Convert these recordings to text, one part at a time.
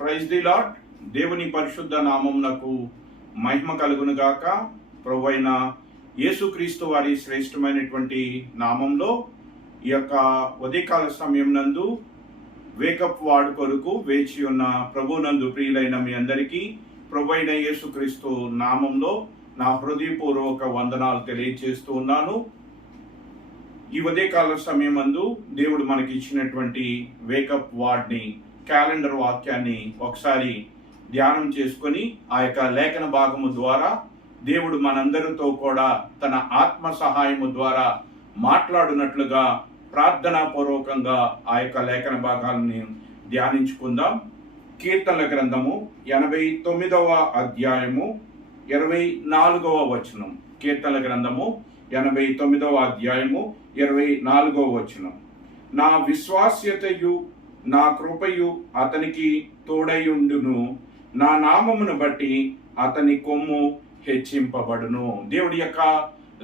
Praise the lord. దేవుని పరిశుద్ధ నామమునకు మహిమ కలుగును గాక. ప్రభువైన యేసుక్రీస్తు వారి శ్రేష్టమైనటువంటి నామంలో ఈ యొక్క ఉదయకాల సమయం నందు వేకప్ వార్డ్ కొరకు వేచి ఉన్న ప్రభునందు ప్రియులైన మీ అందరికీ ప్రభువైన యేసుక్రీస్తు నామంలో నా హృదయపూర్వక వందనాలు తెలియజేస్తూ ఉన్నాను. ఈ ఉదయకాల సమయం నందు దేవుడు మనకి ఇచ్చినటువంటి వేకప్ వార్డ్ని, క్యాలెండర్ వాక్యాన్ని ఒకసారి ధ్యానం చేసుకొని ఆ యొక్క లేఖన భాగము ద్వారా దేవుడు మనందరితో కూడా తన ఆత్మ సహాయము ద్వారా మాట్లాడునట్లుగా ప్రార్థనాపూర్వకంగా ఆ యొక్క లేఖన భాగాలను ధ్యానించుకుందాం. కీర్తనల గ్రంథము 89వ అధ్యాయము 24వ వచనం. కీర్తనల గ్రంథము 89వ అధ్యాయము 24వ వచనం. నా విశ్వాస్యతయు నా కృపయు అతనికి తోడయుండును, నా నామమును బట్టి అతని కొమ్ము హెచ్చింపబడును. దేవుడి యొక్క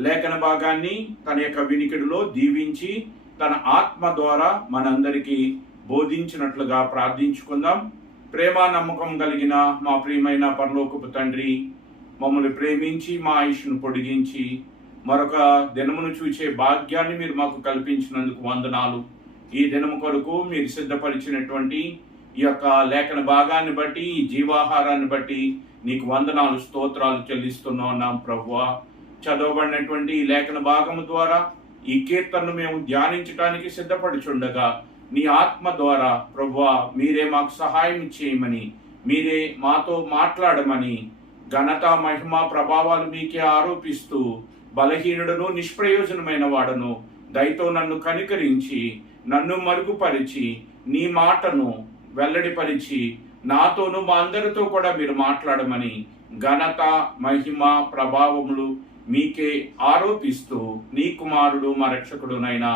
లేఖన భాగాన్ని తన యొక్క వినికిడిలో దీవించి తన ఆత్మ ద్వారా మనందరికీ బోధించినట్లుగా ప్రార్థించుకుందాం. ప్రేమ నమ్మకం కలిగిన మా ప్రియమైన పరలోకపు తండ్రి, మమ్మల్ని ప్రేమించి మా ఆయుష్ను పొడిగించి మరొక దినమును చూచే భాగ్యాన్ని మీరు మాకు కల్పించినందుకు వందనాలు. ఈ దినము కొరకు మీరు సిద్ధపరిచినటువంటి ఈ యొక్క లేఖన భాగాన్ని బట్టి, ఈ జీవాహారాన్ని బట్టి నీకు వందనాలు, స్తోత్రాలు చెల్లిస్తున్నాం ప్రభువా. చదవబడినటువంటి ఈ లేఖన భాగము ద్వారా ఈ కీర్తనను మేము ధ్యానించడానికి సిద్ధపడుచుండగా నీ ఆత్మ ద్వారా ప్రభువా మీరే మాకు సహాయం చేయమని, మీరే మాతో మాట్లాడమని, ఘనత మహిమ ప్రభావాలు మీకే ఆరోపిస్తూ బలహీనుడను నిష్ప్రయోజనమైన వాడను దయతో నన్ను కనికరించి నన్ను మరుగుపరిచి నీ మాటను వెల్లడిపరిచి నాతోను మా అందరితో కూడా మీరు మాట్లాడమని ఘనత మహిమ ప్రభావములు మీకే ఆరోపిస్తూ నీ కుమారుడు మా రక్షకుడునైన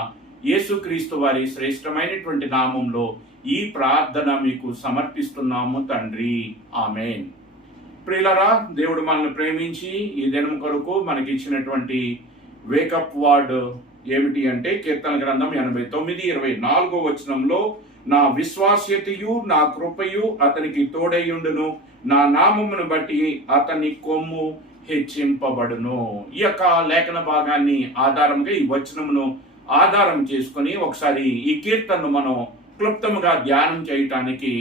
యేసుక్రీస్తు వారి శ్రేష్టమైనటువంటి నామంలో ఈ ప్రార్థన మీకు సమర్పిస్తున్నాము తండ్రి, ఆమేన్. ప్రియులారా, దేవుడు మనల్ని ప్రేమించి ఈ దినం కొరకు మనకి ఇచ్చినటువంటి వేకప్ వార్డ్ ఏమిటి అంటే కీర్తన గ్రంథం 89:24వ వచనంలో నా విశ్వాస్యతయు నా కృపయు అతనికి తోడయుండును, నా నామమును బట్టి అతని కొమ్ము హెచ్చింపబడును. ఈ యొక్క లేఖన భాగాన్ని ఆధారంగా, ఈ వచనమును ఆధారం చేసుకొని ఒకసారి ఈ కీర్తనను మనం క్లుప్తముగా ధ్యానం చేయటానికి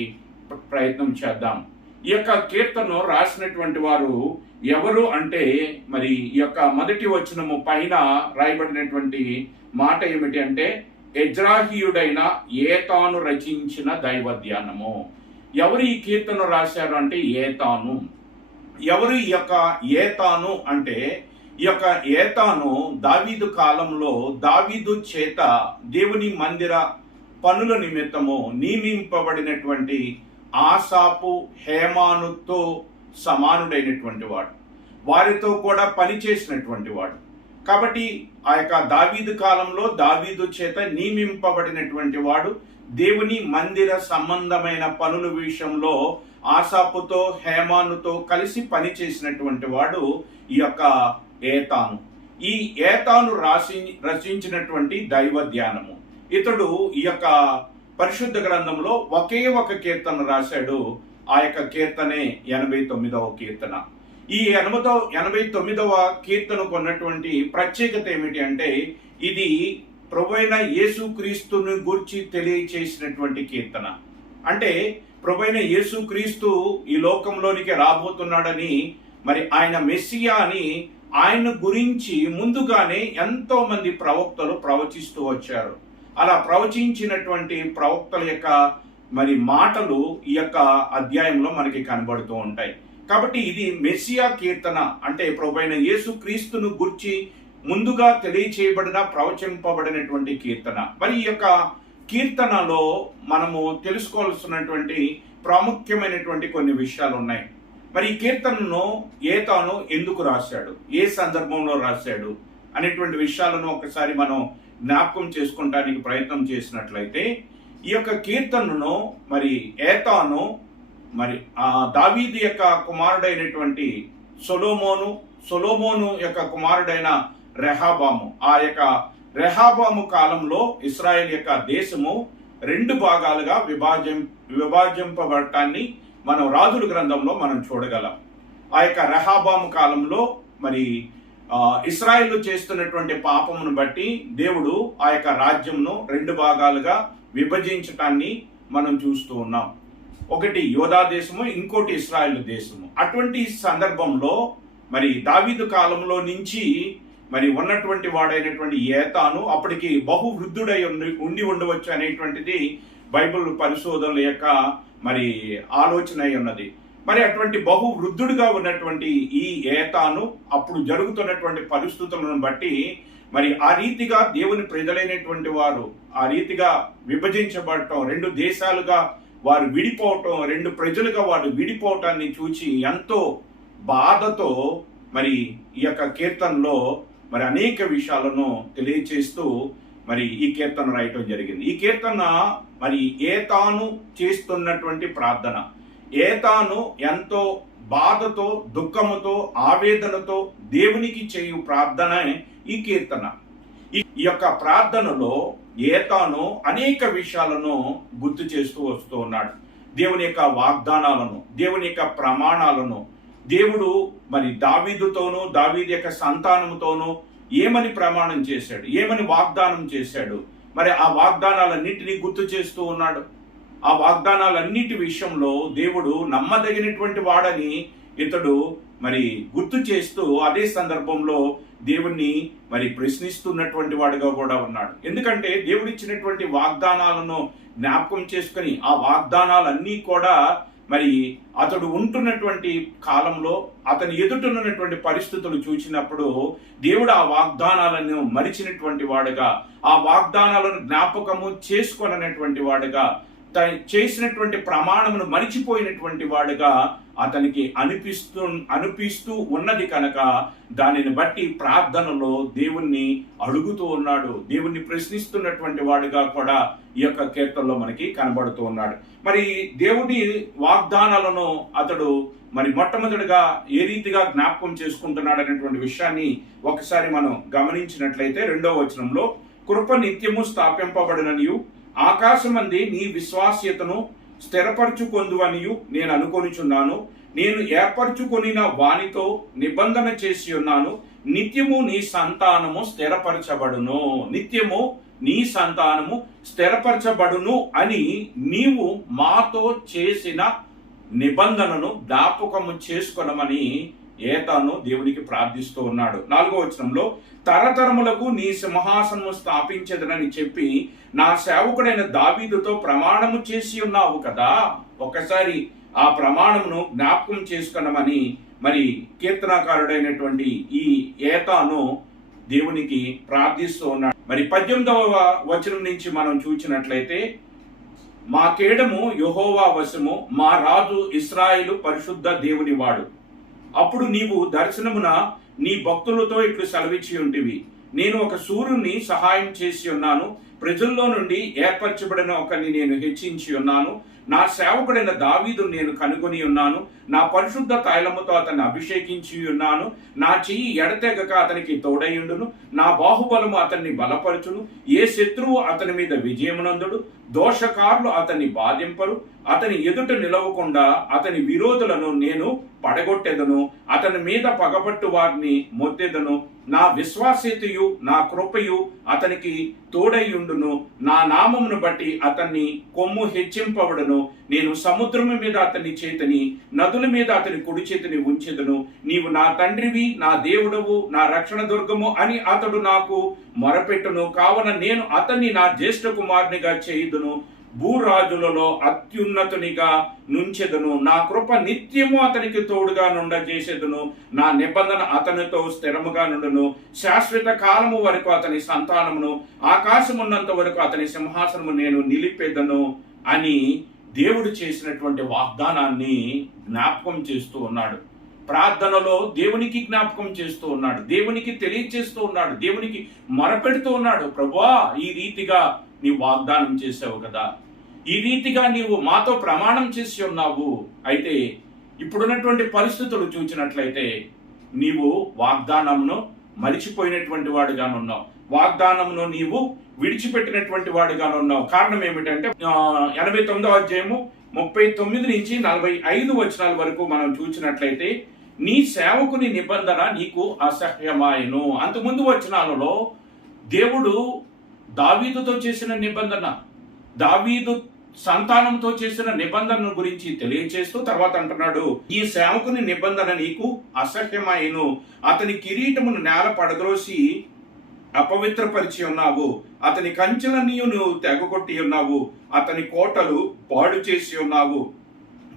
ప్రయత్నం చేద్దాం. ఈ యొక్క కీర్తనను రాసినటువంటి వారు ఎవరు అంటే, మరి ఈ యొక్క మొదటి వచనము పైన రాయబడినటువంటి మాట ఏమిటి అంటే, ఎజ్రాహీయుడైన ఏతాను రచించిన దైవ ధ్యానము. ఎవరు ఈ కీర్తన రాశారు అంటే ఏతాను. ఎవరు ఈ యొక్క ఏతాను అంటే, ఈ యొక్క ఏతాను దావీదు కాలంలో దావీదు చేత దేవుని మందిర పనుల నిమిత్తము నియమింపబడినటువంటి ఆసాపు, హేమానుతో సమానుడైనటువంటి వాడు, వారితో కూడా పనిచేసినటువంటి వాడు. కాబట్టి ఆ యొక్క దావీదు కాలంలో దావీదు చేత నియమింపబడినటువంటి వాడు దేవుని మందిర సంబంధమైన పనుల విషయంలో ఆసాపుతో హేమానుతో కలిసి పనిచేసినటువంటి వాడు ఈ యొక్క ఏతాను. ఈ ఏతాను రచించినటువంటి దైవ ధ్యానము. ఇతడు ఈ యొక్క పరిశుద్ధ గ్రంథంలో ఒకే ఒక కీర్తన రాశాడు. ఆ యొక్క కీర్తనే 89వ కీర్తన. ఈ 89వ కీర్తనకు ఉన్నటువంటి ప్రత్యేకత ఏమిటి అంటే, ఇది ప్రభువైన యేసుక్రీస్తుని గురించి తెలియచేసినటువంటి కీర్తన. అంటే ప్రభువైన యేసుక్రీస్తు ఈ లోకంలోనికి రాబోతున్నాడని, మరి ఆయన మెస్సియా అని ఆయన గురించి ముందుగానే ఎంతో మంది ప్రవక్తలు ప్రవచిస్తూ వచ్చారు. అలా ప్రవచించినటువంటి ప్రవక్తల యొక్క మరి మాటలు ఈ యొక్క అధ్యాయంలో మనకి కనబడుతూ ఉంటాయి. కాబట్టి ఇది మెస్సియా కీర్తన, అంటే ప్రభువైన యేసుక్రీస్తును గురించి ముందుగా తెలియచేయబడిన, ప్రవచింపబడినటువంటి కీర్తన. మరి ఈ యొక్క కీర్తనలో మనము తెలుసుకోవాల్సినటువంటి ప్రాముఖ్యమైనటువంటి కొన్ని విషయాలు ఉన్నాయి. మరి ఈ కీర్తనను ఏతాను ఎందుకు రాశాడు, ఏ సందర్భంలో రాశాడు అనేటువంటి విషయాలను ఒకసారి మనం జ్ఞాపకం చేసుకోవడానికి ప్రయత్నం చేసినట్లయితే, ఈ యొక్క కీర్తనను మరి ఏతాను మరి దావీదు యొక్క కుమారుడైనటువంటి సొలొమోను యొక్క కుమారుడైన రెహబాము, ఆ యొక్క రెహబాము కాలంలో ఇశ్రాయేల్ యొక్క దేశము రెండు భాగాలుగా విభజింపబడటాన్ని మనం రాజుల గ్రంథంలో మనం చూడగలం. ఆ యొక్క రెహబాము కాలంలో మరి ఇశ్రాయేలు చేస్తున్నటువంటి పాపమును బట్టి దేవుడు ఆ యొక్క రాజ్యంను 2 భాగాలుగా విభజించటాన్ని మనం చూస్తూ ఉన్నాం. ఒకటి యోధా దేశము, ఇంకోటి ఇశ్రాయేలు దేశము. అటువంటి సందర్భంలో మరి దావీదు కాలంలో నుంచి మరి ఉన్నటువంటి వాడైనటువంటి ఏతాను అప్పటికి బహువృద్ధుడై ఉండి ఉండవచ్చు అనేటువంటిది బైబిల్ పరిశోధనల యొక్క మరి ఆలోచన అయి ఉన్నది. మరి అటువంటి బహువృద్ధుడిగా ఉన్నటువంటి ఈ ఏతాను అప్పుడు జరుగుతున్నటువంటి పరిస్థితులను బట్టి మరి ఆ రీతిగా దేవుని ప్రజలైనటువంటి వారు ఆ రీతిగా విభజించబడటం, 2 దేశాలుగా వారు విడిపోవటం, 2 ప్రజలుగా వారు విడిపోవటాన్ని చూచి ఎంతో బాధతో మరి ఈ యొక్క కీర్తనలో మరి అనేక విషయాలను తెలియచేస్తూ మరి ఈ కీర్తన రాయటం జరిగింది. ఈ కీర్తన మరి ఏతాను చేస్తున్నటువంటి ప్రార్థన, ఏతాను ఎంతో బాధతో, దుఃఖముతో, ఆవేదనతో దేవునికి చేయు ప్రార్థన ఈ కీర్తన. ఈ యొక్క ప్రార్థనలో ఏతాను అనేక విషయాలను గుర్తు చేస్తూ వస్తూ ఉన్నాడు. దేవుని యొక్క వాగ్దానాలను, దేవుని యొక్క ప్రమాణాలను, దేవుడు మరి దావీదుతోనూ దావీదు యొక్క సంతానముతోనూ ఏమని ప్రమాణం చేశాడు, ఏమని వాగ్దానం చేశాడు, మరి ఆ వాగ్దానాలన్నింటినీ గుర్తు చేస్తూ ఉన్నాడు. ఆ వాగ్దానాలన్నిటి విషయంలో దేవుడు నమ్మదగినటువంటి వాడని ఇతడు మరి గుర్తు చేస్తూ అదే సందర్భంలో దేవుణ్ణి మరి ప్రశ్నిస్తున్నటువంటి వాడుగా కూడా ఉన్నాడు. ఎందుకంటే దేవుడు ఇచ్చినటువంటి వాగ్దానాలను జ్ఞాపకం చేసుకుని ఆ వాగ్దానాలన్నీ కూడా మరి అతడు ఉంటున్నటువంటి కాలంలో అతని ఎదుటనున్నటువంటి పరిస్థితులు చూసినప్పుడు దేవుడు ఆ వాగ్దానాలను మరిచినటువంటి వాడుగా, ఆ వాగ్దానాలను జ్ఞాపకము చేసుకొనటువంటి వాడుగా, చేసినటువంటి ప్రమాణమును మరిచిపోయినటువంటి వాడుగా అతనికి అనిపిస్తూ ఉన్నది కనుక దానిని బట్టి ప్రార్థనలో దేవుణ్ణి అడుగుతూ ఉన్నాడు, దేవుణ్ణి ప్రశ్నిస్తున్నటువంటి వాడుగా కూడా ఈ యొక్క కీర్తనలో మనకి కనబడుతూ ఉన్నాడు. మరి దేవుడి వాగ్దానాలను అతడు మరి మొట్టమొదటిగా ఏ రీతిగా జ్ఞాపకం చేసుకుంటున్నాడు అనేటువంటి విషయాన్ని ఒకసారి మనం గమనించినట్లయితే 2వ వచనంలో, కృప నిత్యము స్థాపింపబడిననియు ఆకాశమంది నీ విశ్వాస్యతను స్థిరపరచుకొందువనియు నేను అనుకొనిచున్నాను. నేను ఏర్పరచుకొనిన వానితో నిబంధన చేసి ఉన్నాను. నిత్యము నీ సంతానము స్థిరపరచబడును, నిత్యము నీ సంతానము స్థిరపరచబడును అని నీవు మాతో చేసిన నిబంధనను జ్ఞాపకము చేసుకొనమని ఏతాను దేవునికి ప్రార్థిస్తూ ఉన్నాడు. 4వ వచనంలో, తరతరములకు నీ సింహాసనము స్థాపించదనని చెప్పి నా సేవకుడైన దావీదుతో ప్రమాణము చేసి ఉన్నావు కదా. ఒకసారి ఆ ప్రమాణమును జ్ఞాపకం చేసుకున్నామని మరి కీర్తనాకారుడైనటువంటి ఈ ఏతాను దేవునికి ప్రార్థిస్తూ ఉన్నాడు. మరి 18వ వచనం నుంచి మనం చూసినట్లయితే, మా కేడము యెహోవా వశము, మా రాజు ఇశ్రాయేలు పరిశుద్ధ దేవుని వాడు. అప్పుడు నీవు దర్శనమున నీ భక్తులతో ఇట్లు సెలవిచ్చి ఉంటివి, నేను ఒక శూరుని సహాయం చేసి ఉన్నాను, ప్రజల్లో నుండి ఏర్పరచబడిన ఒకరిని నేను హెచ్చించి ఉన్నాను, నా సేవకుడైన దావీదు నేను కనుగొని ఉన్నాను, నా పరిశుద్ధ తైలముతో అతన్ని అభిషేకించి ఉన్నాను, నా చెయ్యి ఎడతెగక అతనికి తోడయుండును, నా బాహుబలము అతన్ని బలపరచును, ఏ శత్రువు అతని మీద విజయమునందుడు, దోషకారులు అతన్ని బాధింపరు, అతని ఎదుట నిలవకుండా అతని విరోధులను నేను పడగొట్టెదను, అతని మీద పగబట్టు వారిని మొత్తెదను, నా విశ్వాస్యతయు నా కృపయు అతనికి తోడయ్యుండును, నా నామమును బట్టి అతన్ని కొమ్ము హెచ్చింపబడును, నేను సముద్రము మీద అతని చేతిని, నదుల మీద అతని కుడి చేతిని ఉంచెదను, నీవు నా తండ్రివి, నా దేవుడవు, నా రక్షణ దుర్గము అని అతడు నాకు మొరపెట్టును, కావున నేను అతన్ని నా జ్యేష్ఠ కుమారునిగా చేయుదును, భూరాజులలో అత్యున్నతునిగా నుంచెదను, నా కృప నిత్యము అతనికి తోడుగా నుండజేసేదును, నా నిబంధన అతనితో స్థిరముగా నుండును, శాశ్వత కాలము వరకు అతని సంతానమును, ఆకాశమున్నంత వరకు అతని సింహాసనము నేను నిలిపేదను అని దేవుడు చేసినటువంటి వాగ్దానాన్ని జ్ఞాపకం చేస్తూ ఉన్నాడు. ప్రార్థనలో దేవునికి జ్ఞాపకం చేస్తూ ఉన్నాడు, దేవునికి తెలియచేస్తూ ఉన్నాడు, దేవునికి మొరపెడుతూ ఉన్నాడు. ప్రభువా, ఈ రీతిగా నీవు వాగ్దానం చేసావు కదా, ఈ రీతిగా నీవు మాతో ప్రమాణం చేసి ఉన్నావు, అయితే ఇప్పుడున్నటువంటి పరిస్థితులు చూసినట్లయితే నీవు వాగ్దానమును మరిచిపోయినటువంటి వాడుగానున్నావు, వాగ్దానమును నీవు విడిచిపెట్టినటువంటి వాడుగానున్నావు. కారణం ఏమిటంటే 89వ అధ్యాయము 39 నుంచి 45 వచనాల వరకు మనం చూసినట్లయితే, నీ సేవకుని నిబంధన నీకు అసహ్యమాయను. అంతకుముందు వచనాలలో దేవుడు దావీదుతో చేసిన నిబంధన, దావీదు సంతానంతో చేసిన నిబంధన గురించి తెలియచేస్తూ తర్వాత అంటున్నాడు, ఈ సేవకుని నిబంధన నీకు అసహ్యమాయను. అతని కిరీటమును నేల పడద్రోసి అపవిత్రపరిచి ఉన్నావు. అతని కంచెలన్నీ నువ్వు తెగకొట్టి ఉన్నావు. అతని కోటలు పాడు చేసి ఉన్నావు.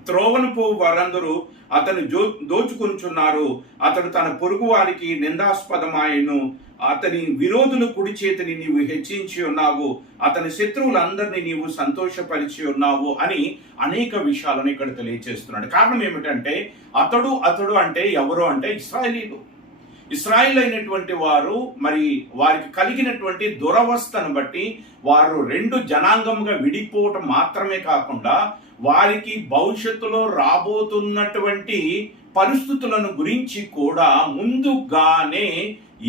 త్రోవను పోవు వారందరూ అతను దోచుకుంటున్నారు. అతడు తన పొరుగు వారికి నిందాస్పదమాయను. అతని విరోధులు కుడి చేతిని నీవు హెచ్చించి ఉన్నావు. అతని శత్రువులందరినీ నీవు సంతోషపరిచి ఉన్నావు అని అనేక విషయాలను ఇక్కడ తెలియజేస్తున్నాడు. కారణం ఏమిటంటే, అతడు అంటే ఎవరు అంటే ఇశ్రాయేలీలు. ఇశ్రాయేల్ అయినటువంటి వారు మరి వారికి కలిగినటువంటి దురవస్థను బట్టి వారు రెండు జనాంగంగా విడిపోవటం మాత్రమే కాకుండా వారికి భవిష్యత్తులో రాబోతున్నటువంటి పరిస్థితులను గురించి కూడా ముందుగానే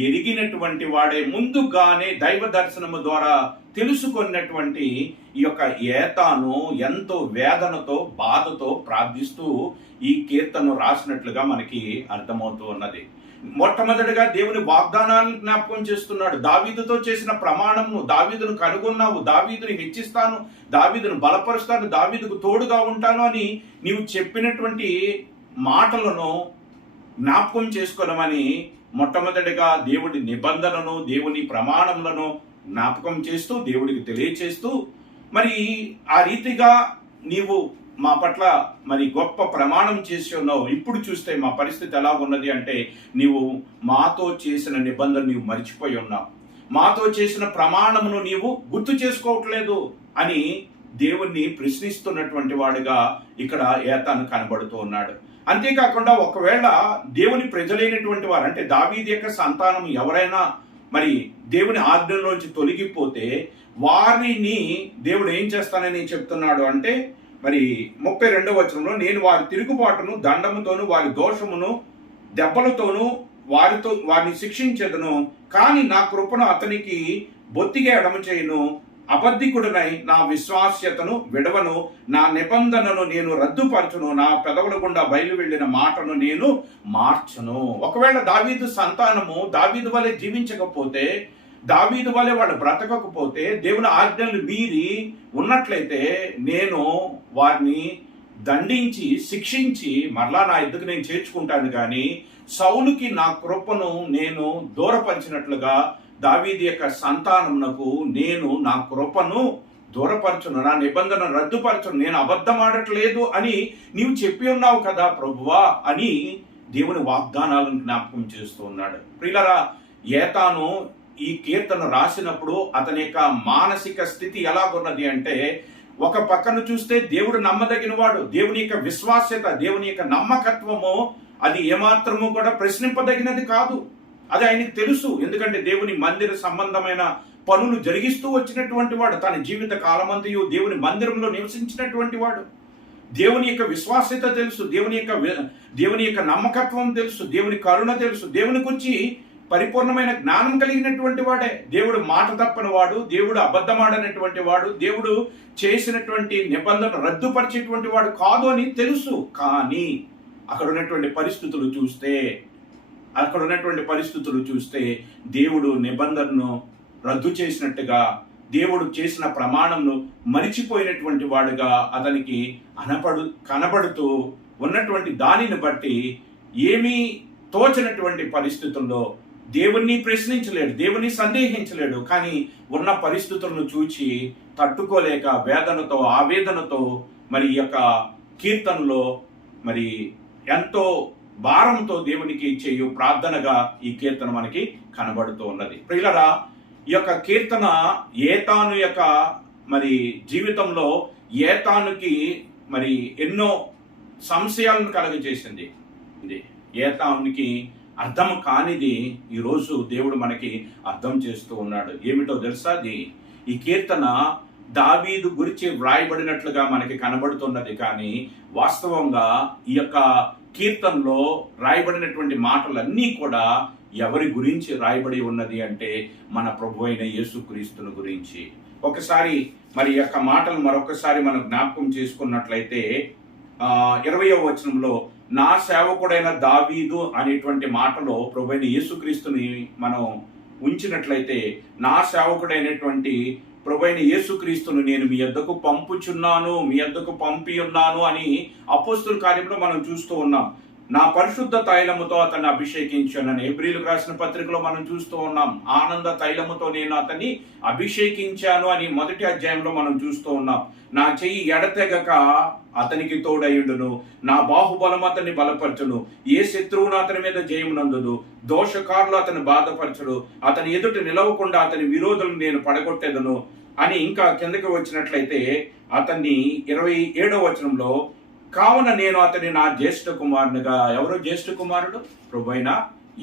ఎరిగినటువంటి వాడే, ముందుగానే దైవ దర్శనము ద్వారా తెలుసుకున్నటువంటి ఈ యొక్క ఏతాను ఎంతో వేదనతో బాధతో ప్రార్థిస్తూ ఈ కీర్తన రాసినట్లుగా మనకి అర్థమవుతూ ఉన్నది. మొట్టమొదటిగా దేవుని వాగ్దానాలను జ్ఞాపకం చేస్తున్నాడు. దావీదుతో చేసిన ప్రమాణమును, దావీదును కనుగొన్నావు, దావీదుని హెచ్చిస్తాను, దావీదును బలపరుస్తాను, దావీదుకు తోడుగా ఉంటాను అని నీవు చెప్పినటువంటి మాటలను జ్ఞాపకం చేసుకోనమని మొట్టమొదటిగా దేవుడి నిబంధనను, దేవుని ప్రమాణములను జ్ఞాపకం చేస్తూ దేవుడికి తెలియచేస్తూ, మరి ఆ రీతిగా నీవు మా పట్ల మరి గొప్ప ప్రమాణం చేసి ఉన్నావు. ఇప్పుడు చూస్తే మా పరిస్థితి ఎలా ఉన్నది అంటే, నీవు మాతో చేసిన నిబంధన నీవు మర్చిపోయి ఉన్నావు, మాతో చేసిన ప్రమాణమును నీవు గుర్తు చేసుకోవట్లేదు అని దేవుణ్ణి ప్రశ్నిస్తున్నటువంటి వాడుగా ఇక్కడ ఏతాను కనబడుతూ ఉన్నాడు. అంతేకాకుండా ఒకవేళ దేవుని ప్రజలైనటువంటి వారు అంటే దావీదు యొక్క సంతానం ఎవరైనా మరి దేవుని ఆజ్ఞలోంచి తొలగిపోతే వారిని దేవుడు ఏం చేస్తానని చెప్తున్నాడు అంటే, మరి 32వ వచనంలో, నేను వారి తిరుగుబాటును దండముతోను వారి దోషమును దెబ్బలతోనూ వారిని శిక్షించెదను, కానీ నా కృపను అతనికి బొత్తిగా ఎడమ చేయను. అబద్ధికుడనై నా విశ్వాస్యతను విడవను, నా నిబంధనను నేను రద్దుపరచును, నా పెదవుల గుండా బయలు వెళ్ళిన మాటను నేను మార్చను. ఒకవేళ దావీదు సంతానము దావీదు వలె జీవించకపోతే, దావీదు వలె వాళ్ళు బ్రతకకపోతే, దేవుని ఆజ్ఞలు మీరి ఉన్నట్లయితే నేను వారిని దండించి శిక్షించి మరలా నా ఎద్దుకు నేను చేర్చుకుంటాను. కానీ సౌలుకి నా కృపను నేను దూరపరిచినట్లుగా దావీదు యొక్క సంతానమునకు నేను నా కృపను దూరపరచును, నా నిబంధన రద్దుపరచును, నేను అబద్ధం ఆడట్లేదు అని నీవు చెప్పి ఉన్నావు కదా ప్రభువా అని దేవుని వాగ్దానాలను జ్ఞాపకం చేస్తూ ఉన్నాడు. ప్రియులారా, ఏతాను ఈ కీర్తన రాసినప్పుడు అతని యొక్క మానసిక స్థితి ఎలాగున్నది అంటే, ఒక పక్కన చూస్తే దేవుడు నమ్మదగిన వాడు, దేవుని యొక్క విశ్వాస్యత, దేవుని యొక్క నమ్మకత్వము అది ఏమాత్రము కూడా ప్రశ్నింపదగినది కాదు. అది ఆయనకు తెలుసు. ఎందుకంటే దేవుని మందిర సంబంధమైన పనులు జరిగిస్తూ వచ్చినటువంటి వాడు, తన జీవిత కాలమంతయు దేవుని మందిరంలో నివసించినటువంటి వాడు. దేవుని యొక్క విశ్వాస్యత తెలుసు, దేవుని యొక్క నమ్మకత్వం తెలుసు, దేవుని కరుణ తెలుసు, దేవుని గురించి పరిపూర్ణమైన జ్ఞానం కలిగినటువంటి వాడే. దేవుడు మాట తప్పని వాడు, దేవుడు అబద్ధమాడనటువంటి వాడు, దేవుడు చేసినటువంటి నిబంధన రద్దుపరిచేటువంటి వాడు కాదు అని తెలుసు. కానీ అక్కడ ఉన్నటువంటి పరిస్థితులు చూస్తే దేవుడు నిబంధనను రద్దు చేసినట్టుగా, దేవుడు చేసిన ప్రమాణంను మరిచిపోయినటువంటి వాడుగా అతనికి కనబడుతూ ఉన్నటువంటి దానిని బట్టి ఏమీ తోచనటువంటి పరిస్థితుల్లో దేవుణ్ణి ప్రశ్నించలేడు, దేవుణ్ణి సందేహించలేడు. కానీ ఉన్న పరిస్థితులను చూచి తట్టుకోలేక వేదనతో ఆవేదనతో మరి ఈ యొక్క కీర్తనలో మరి ఎంతో భారంతో దేవునికి చేయు ప్రార్థనగా ఈ కీర్తన మనకి కనబడుతూ ఉన్నది. ప్రియులరా, ఈ యొక్క కీర్తన ఏతాను యొక్క మరి జీవితంలో ఏతానుకి మరి ఎన్నో సంశయాలను కలుగజేసింది. ఏతానుకి అర్థం కానిది ఈరోజు దేవుడు మనకి అర్థం చేస్తూ ఉన్నాడు. ఏమిటో తెలుసా? ఈ కీర్తన దావీదు గురించి వ్రాయబడినట్లుగా మనకి కనబడుతున్నది. కానీ వాస్తవంగా ఈ యొక్క కీర్తనలో రాయబడినటువంటి మాటలన్నీ కూడా ఎవరి గురించి రాయబడి ఉన్నది అంటే మన ప్రభు అయిన యేసుక్రీస్తుని గురించి. ఒకసారి మరి ఈ యొక్క మాటలు మరొకసారి మనం జ్ఞాపకం చేసుకున్నట్లయితే 20వ వచనంలో నా సేవకుడైన దావీదు అనేటువంటి మాటలో ప్రభువైన యేసుక్రీస్తుని మనం ఉంచినట్లయితే నా సేవకుడైనటువంటి ప్రభువైన యేసుక్రీస్తును నేను మీ యొద్దకు పంపుచున్నాను, మీ యొద్దకు పంపి ఉన్నాను అని అపోస్తుల కార్యంలో మనం చూస్తూ ఉన్నాం. నా పరిశుద్ధ తైలముతో అతన్ని అభిషేకించానని హెబ్రీయులకు రాసిన పత్రికలో మనం చూస్తూ ఉన్నాం. ఆనంద తైలముతో నేను అతన్ని అభిషేకించాను అని మొదటి అధ్యాయంలో మనం చూస్తూ ఉన్నాం. నా చెయ్యి ఎడతెగక అతనికి తోడయుండును, నా బాహుబలం అతన్ని బలపరచును, ఏ శత్రువును అతని మీద జయమునందుదు, దోషకారులు అతని బాధపరచుడు, అతని ఎదుట నిలవకుండా అతని విరోధులను నేను పడగొట్టేదను అని ఇంకా కిందకి వచ్చినట్లయితే అతన్ని 27వ వచనంలో కావున నేను అతని నా జ్యేష్ఠ కుమారునిగా, ఎవరో జ్యేష్ఠ కుమారుడు? ప్రభువైన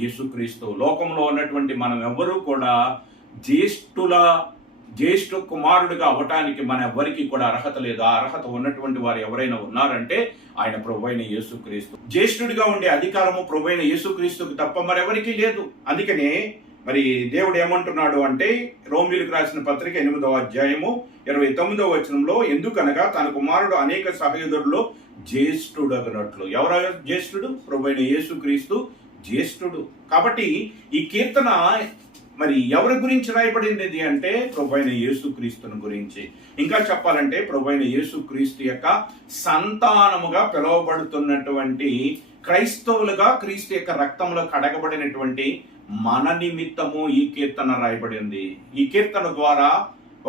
యేసుక్రీస్తు. లోకంలో ఉన్నటువంటి మనం ఎవ్వరూ కూడా జ్యేష్ఠ కుమారుడిగా అవ్వటానికి మన ఎవరికి కూడా అర్హత లేదు. ఆ అర్హత ఉన్నటువంటి వారు ఎవరైనా ఉన్నారంటే ఆయన ప్రభువైన యేసుక్రీస్తు. జ్యేష్ఠుడిగా ఉండే అధికారము ప్రభువైన యేసుక్రీస్తుకు తప్ప మరెవరికి లేదు. అందుకనే మరి దేవుడు ఏమంటున్నాడు అంటే రోమీయులకు రాసిన పత్రిక 8వ అధ్యాయము 29వ వచనంలో, ఎందుకనగా తన కుమారుడు అనేక సహోదరుల్లో జ్యేష్ఠుడగినట్లు. ఎవరు జ్యేష్ఠుడు? ప్రభువైన యేసుక్రీస్తు జ్యేష్ఠుడు. కాబట్టి ఈ కీర్తన మరి ఎవరి గురించి రాయబడింది అంటే ప్రభువైన యేసుక్రీస్తుని గురించి. ఇంకా చెప్పాలంటే ప్రభువైన యేసుక్రీస్తు యొక్క సంతానముగా పిలువబడుతున్నటువంటి క్రైస్తవులుగా క్రీస్తు యొక్క రక్తంలో కడగబడినటువంటి మన నిమిత్తము ఈ కీర్తన రాయబడింది. ఈ కీర్తన ద్వారా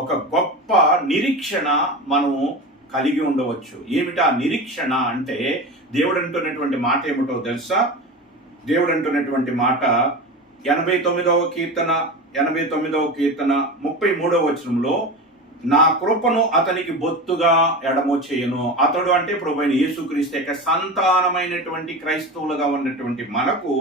ఒక గొప్ప నిరీక్షణ మనము కలిగి ఉండవచ్చు. ఏమిటా నిరీక్షణ అంటే దేవుడు అంటున్నటువంటి మాట ఏమిటో తెలుసా? దేవుడు అంటున్నటువంటి మాట 89వ కీర్తన 33వ వచనంలో, నా కృపను అతనికి బొత్తుగా ఎడమో చేయను. అతడు అంటే ప్రభువైన యేసుక్రీస్తు యొక్క సంతానమైనటువంటి క్రైస్తవులుగా ఉన్నటువంటి మనకు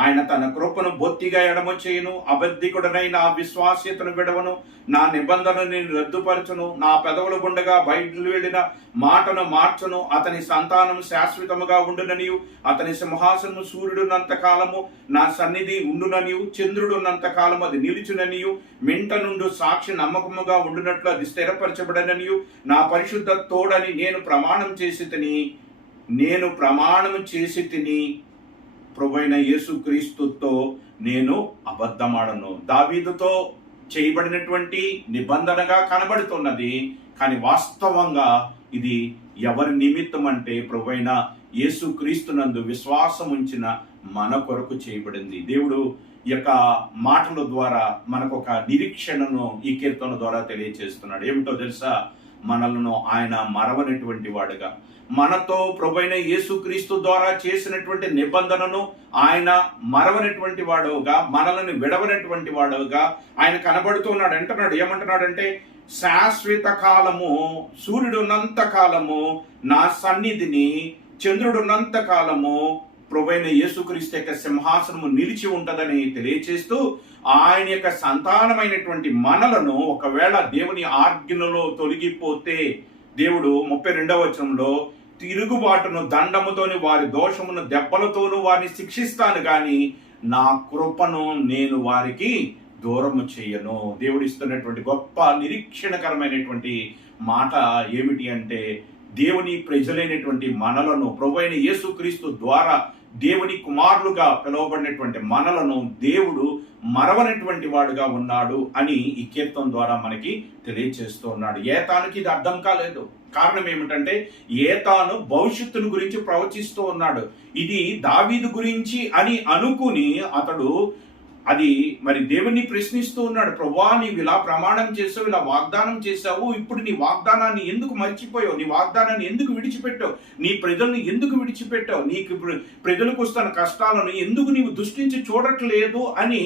ఆయన తన కృపను బొత్తిగా ఎడమ చేయను. అబద్ధికుడనైన ఆ విశ్వాస్యతను విడవను, నా నిబంధనని రద్దుపరచును, నా పెదవుల గుండగా బయలు వెళ్ళిన మాటను మార్చను. అతని సంతానం శాశ్వతముగా ఉండుననియు, అతని సింహాసనము సూర్యుడున్నంత కాలము నా సన్నిధి ఉండుననియు, చంద్రుడున్నంత కాలము అది నిలుచుననియు, మింట నుండు సాక్షి నమ్మకముగా ఉండునట్లు అది స్థిరపరచబడననియు, నా పరిశుద్ధ తోడని నేను ప్రమాణం చేసి తిని ప్రభువైన యేసుక్రీస్తుతో నేను అబద్ధమాడను. దావీదుతో చేయబడినటువంటి నిబంధనగా కనబడుతున్నది, కానీ వాస్తవంగా ఇది ఎవరి నిమిత్తం అంటే ప్రభువైన యేసుక్రీస్తునందు విశ్వాసం ఉంచిన మన కొరకు చేయబడింది. దేవుడు ఈ యొక్క మాటల ద్వారా మనకు ఒక నిరీక్షణను ఈ కీర్తన ద్వారా తెలియజేస్తున్నాడు. ఏమిటో తెలుసా? మనలను ఆయన మరవనటువంటి వాడుగా, మనతో ప్రభువైన యేసుక్రీస్తు ద్వారా చేసినటువంటి నిబంధనను ఆయన మరవనటువంటి వాడుగా, మనల్ని విడవనటువంటి వాడుగా ఆయన కనబడుతున్నాడు. ఏమంటున్నాడంటే శాశ్వత కాలము, సూర్యుడున్నంత కాలము నా సన్నిధిని, చంద్రుడున్నంత కాలము ప్రభువైన యేసుక్రీస్తు యొక్క సింహాసనము నిలిచి ఉంటదని తెలియచేస్తూ, ఆయన యొక్క సంతానమైనటువంటి మనలను ఒకవేళ దేవుని ఆజ్ఞలో తొలగిపోతే దేవుడు 32వ వచనంలో, తిరుగుబాటును దండముతోని వారి దోషమును దెబ్బలతోనూ వారిని శిక్షిస్తాను గాని నా కృపను నేను వారికి దూరము చేయను. దేవుడు ఇస్తున్నటువంటి గొప్ప నిరీక్షణకరమైనటువంటి మాట ఏమిటి అంటే, దేవుని ప్రజలైనటువంటి మనలను ప్రభువైన యేసుక్రీస్తు ద్వారా దేవుని కుమారులుగా పిలువబడినటువంటి మనలను దేవుడు మరవనటువంటి వాడుగా ఉన్నాడు అని ఈ కీర్తన ద్వారా మనకి తెలియచేస్తూ ఉన్నాడు. ఏతానుకి ఇది అర్థం కాలేదు. కారణం ఏమిటంటే ఏతాను భవిష్యత్తును గురించి ప్రవచిస్తూ ఉన్నాడు. ఇది దావీదు గురించి అని అనుకుని అతడు అది మరి దేవుణ్ణి ప్రశ్నిస్తూ ఉన్నాడు. ప్రభువా, నీవు ఇలా ప్రమాణం చేసావు, ఇలా వాగ్దానం చేశావు, ఇప్పుడు నీ వాగ్దానాన్ని ఎందుకు మర్చిపోయావు? నీ వాగ్దానాన్ని ఎందుకు విడిచిపెట్టావు? నీ ప్రజల్ని ఎందుకు విడిచిపెట్టావు? నీకు ప్రజలకు వస్తున్న కష్టాలను ఎందుకు నీవు దృష్టించి చూడట్లేదు అని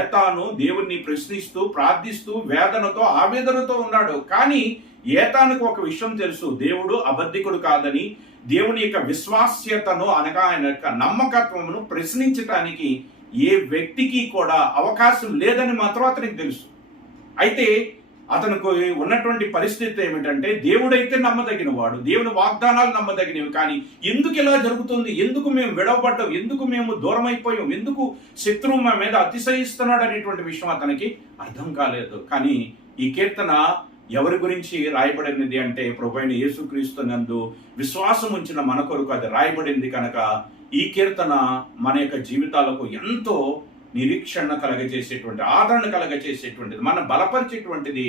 ఏతాను దేవుణ్ణి ప్రశ్నిస్తూ ప్రార్థిస్తూ వేదనతో ఆవేదనతో ఉన్నాడు. కానీ ఏతానుకు ఒక విషయం తెలుసు, దేవుడు అబద్ధికుడు కాదని, దేవుని యొక్క విశ్వాస్యతను అనగా ఆయన యొక్క నమ్మకత్వమును ప్రశ్నించటానికి ఏ వ్యక్తికి కూడా అవకాశం లేదని మాత్రం అతనికి తెలుసు. అయితే అతనికి ఉన్నటువంటి పరిస్థితి ఏమిటంటే, దేవుడైతే నమ్మదగిన వాడు, దేవుని వాగ్దానాలు నమ్మదగినవి, కానీ ఎందుకు ఇలా జరుగుతుంది? ఎందుకు మేము విడవబడ్డాం? ఎందుకు మేము దూరం అయిపోయాం? ఎందుకు శత్రువు మా మీద అతిశయిస్తున్నాడు అనేటువంటి విషయం అతనికి అర్థం కాలేదు. కానీ ఈ కీర్తన ఎవరి గురించి రాయబడినది అంటే ప్రభువైన యేసుక్రీస్తు నందు విశ్వాసం ఉంచిన మన కొరకు అది రాయబడింది కనుక ఈ కీర్తన మన యొక్క జీవితాలకు ఎంతో నిరీక్షణ కలగజేసేటువంటి, ఆదరణ కలగజేసేటువంటిది, మన బలపరిచేటువంటిది.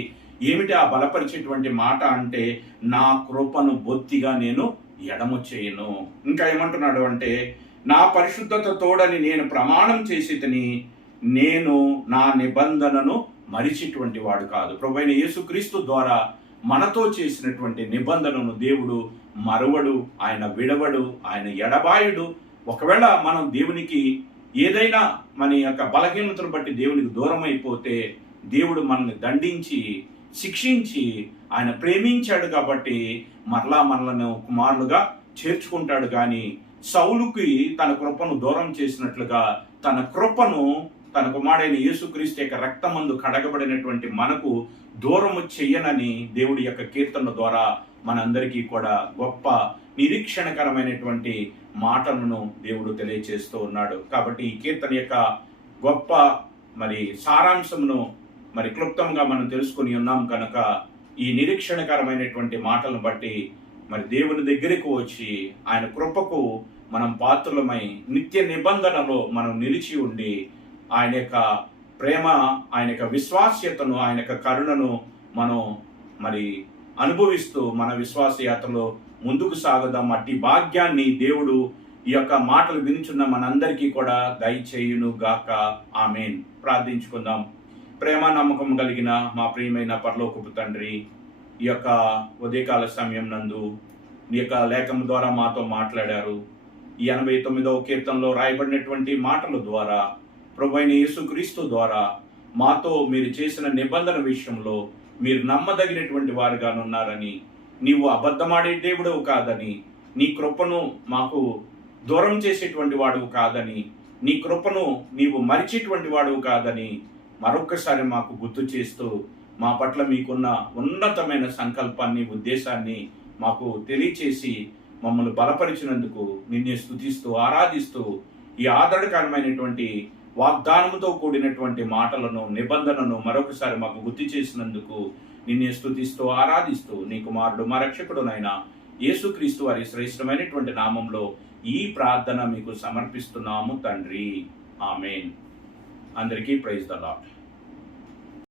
ఏమిటి ఆ బలపరిచేటువంటి మాట అంటే, నా కృపను బొత్తిగా నేను ఎడము చేయను. ఇంకా ఏమంటున్నాడు అంటే, నా పరిశుద్ధత తోడని నేను ప్రమాణం చేసి నేను నా నిబంధనను మరిచేటువంటి వాడు కాదు. ప్రభువైన యేసుక్రీస్తు ద్వారా మనతో చేసినటువంటి నిబంధనను దేవుడు మరువడు, ఆయన విడవడు, ఆయన ఎడబాయుడు. ఒకవేళ మనం దేవునికి ఏదైనా మన యొక్క బలహీనతను బట్టి దేవునికి దూరం అయిపోతే దేవుడు మనల్ని దండించి శిక్షించి ఆయన ప్రేమించాడు కాబట్టి మరలా మనలను కుమారులుగా చేర్చుకుంటాడు. కానీ సౌలుకి తన కృపను దూరం చేసినట్లుగా తన కృపను తన కుమారుడైన యేసుక్రీస్తు యొక్క రక్తమందు కడగబడినటువంటి మనకు దూరము చెయ్యనని దేవుడి యొక్క కీర్తన ద్వారా మనందరికీ కూడా గొప్ప నిరీక్షణకరమైనటువంటి మాటలను దేవుడు తెలియచేస్తూ ఉన్నాడు. కాబట్టి ఈ కీర్తన యొక్క గొప్ప సారాంశమును క్లుప్తంగా మనం తెలుసుకుని ఉన్నాం కనుక ఈ నిరీక్షణకరమైనటువంటి మాటలను బట్టి దేవుని దగ్గరకు వచ్చి ఆయన కృపకు మనం పాత్రులమై నిత్య నిబంధనలో మనం నిలిచి ఉండి ఆయన యొక్క ప్రేమ, ఆయన యొక్క విశ్వాస్యతను, ఆయన యొక్క కరుణను మనం అనుభవిస్తూ మన విశ్వాస యాత్రలో ముందుకు సాగుదాం. అట్టి భాగ్యాన్ని దేవుడు ఈ యొక్క మాటలు వినిచున్న మనందరికీ కూడా దయచేయును గాక. ఆమేన్. ప్రార్థించుకుందాం. ప్రేమ నమ్మకం కలిగిన మా ప్రియమైన పరలోకపు తండ్రి, ఈ యొక్క ఉదయకాల సమయం నందు ఈ యొక్క లేఖం ద్వారా మాతో మాట్లాడారు. ఈ 89వ కీర్తనలో రాయబడినటువంటి మాటల ద్వారా ప్రభువైన యేసుక్రీస్తు ద్వారా మాతో మీరు చేసిన నిబంధన విషయంలో మీరు నమ్మదగినటువంటి వారుగానున్నారని, నీవు అబద్ధమాడే దేవుడవు కాదని, నీ కృపను మాకు దూరం చేసేటువంటి వాడువు కాదని, నీ కృపను నీవు మరిచేటువంటి వాడువు కాదని మరొక్కసారి మాకు గుర్తు చేస్తూ మా పట్ల మీకున్న ఉన్నతమైన సంకల్పాన్ని, ఉద్దేశాన్ని మాకు తెలియచేసి మమ్మల్ని బలపరిచినందుకు నిన్నే స్తుతిస్తూ ఆరాధిస్తూ ఈ ఆదరణకరమైనటువంటి వాగ్దానముతో కూడినటువంటి మాటలను, నిబంధనను మరొకసారి మాకు గుర్తు చేసినందుకు నిన్నే స్తుతిస్తూ ఆరాధిస్తూ నీ కుమారుడు మా రక్షకుడునైన యేసుక్రీస్తు వారి శ్రేష్టమైనటువంటి నామంలో ఈ ప్రార్థన మీకు సమర్పిస్తున్నాము తండ్రి. ఆమేన్. అందరికీ ప్రైజ్ ద లార్డ్.